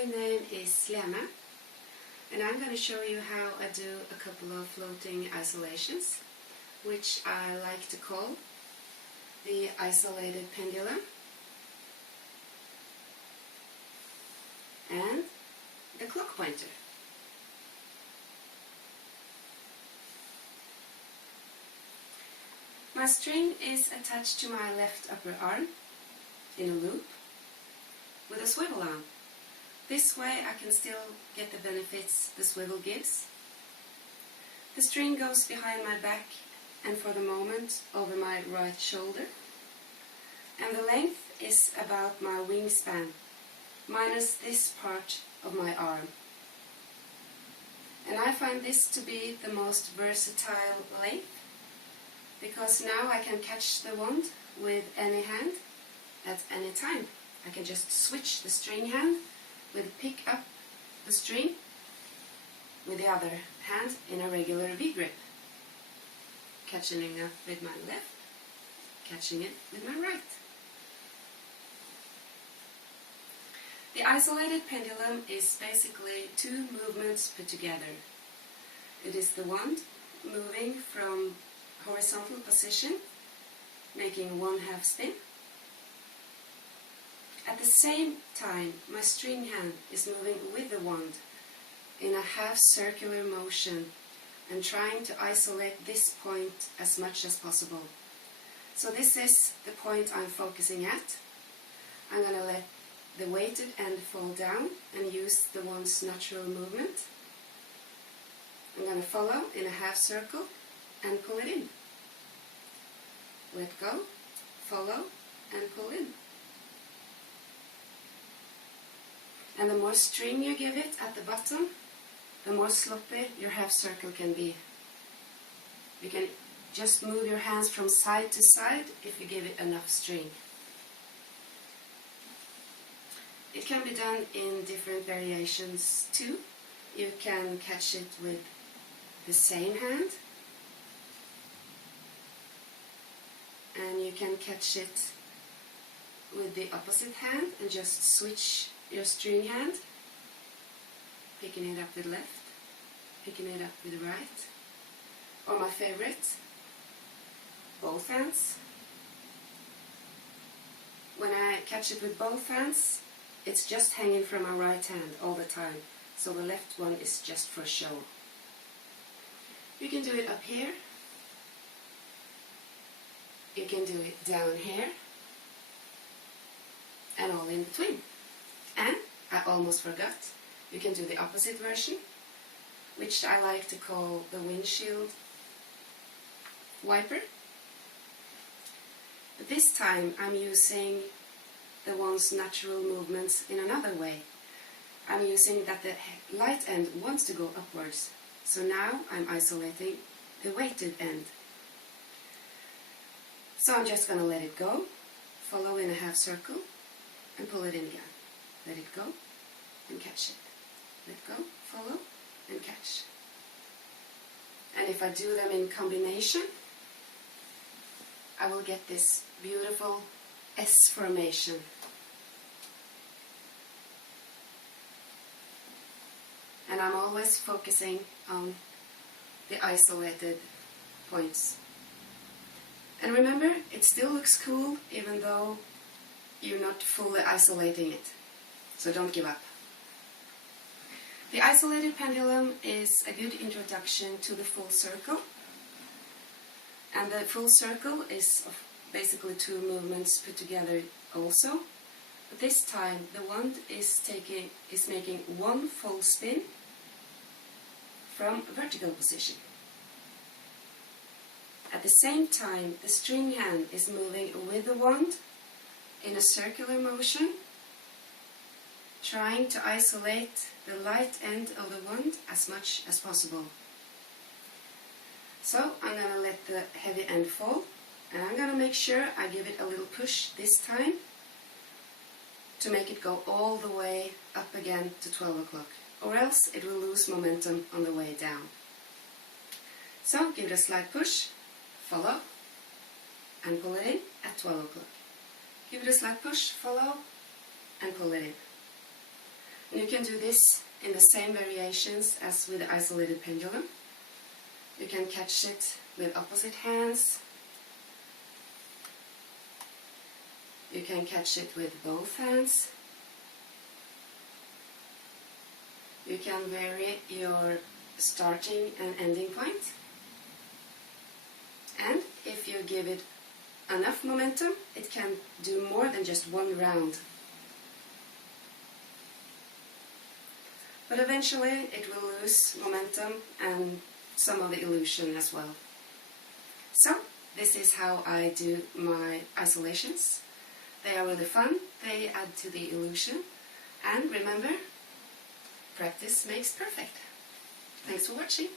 My name is Lena, and I'm going to show you how I do a couple of floating isolations, which I like to call the isolated pendulum and the clock pointer. My string is attached to my left upper arm in a loop with a swivel on. This way I can still get the benefits the swivel gives. The string goes behind my back and for the moment over my right shoulder. And the length is about my wingspan, minus this part of my arm. And I find this to be the most versatile length, because now I can catch the wand with any hand at any time. I can just switch the string hand with pick up the string with the other hand in a regular V-grip. Catching it up with my left, catching it with my right. The isolated pendulum is basically two movements put together. It is the wand moving from horizontal position, making one half spin. At the same time, my string hand is moving with the wand in a half circular motion and trying to isolate this point as much as possible. So this is the point I'm focusing at. I'm going to let the weighted end fall down and use the wand's natural movement. I'm going to follow in a half circle and pull it in. Let go, follow, and pull in. And the more string you give it at the bottom, the more sloppy your half circle can be. You can just move your hands from side to side if you give it enough string. It can be done in different variations too. You can catch it with the same hand, and you can catch it with the opposite hand and just switch your string hand, picking it up with left, picking it up with right, or my favorite, both hands. When I catch it with both hands, it's just hanging from my right hand all the time, so the left one is just for show. You can do it up here, you can do it down here, and all in between. And I almost forgot, you can do the opposite version, which I like to call the windshield wiper. But this time I'm using the wand's natural movements in another way. I'm using that the light end wants to go upwards, so now I'm isolating the weighted end. So I'm just going to let it go, follow in a half circle, and pull it in again. Let it go and catch it. Let go, follow, and catch. And if I do them in combination, I will get this beautiful S formation. And I'm always focusing on the isolated points. And remember, it still looks cool even though you're not fully isolating it. So don't give up. The isolated pendulum is a good introduction to the full circle. And the full circle is basically two movements put together also. But this time the wand is making one full spin from vertical position. At the same time, the string hand is moving with the wand in a circular motion, trying to isolate the light end of the wand as much as possible. So I'm going to let the heavy end fall, and I'm going to make sure I give it a little push this time to make it go all the way up again to 12 o'clock, or else it will lose momentum on the way down. So give it a slight push, follow, and pull it in at 12 o'clock. Give it a slight push, follow, and pull it in. And you can can do this in the same variations as with the isolated pendulum. You can catch it with opposite hands. You can catch it with both hands. You can vary your starting and ending point. And if you give it enough momentum, it can do more than just one round. But eventually it will lose momentum and some of the illusion as well. So, this is how I do my isolations. They are really fun, they add to the illusion. And remember, practice makes perfect. Thanks for watching.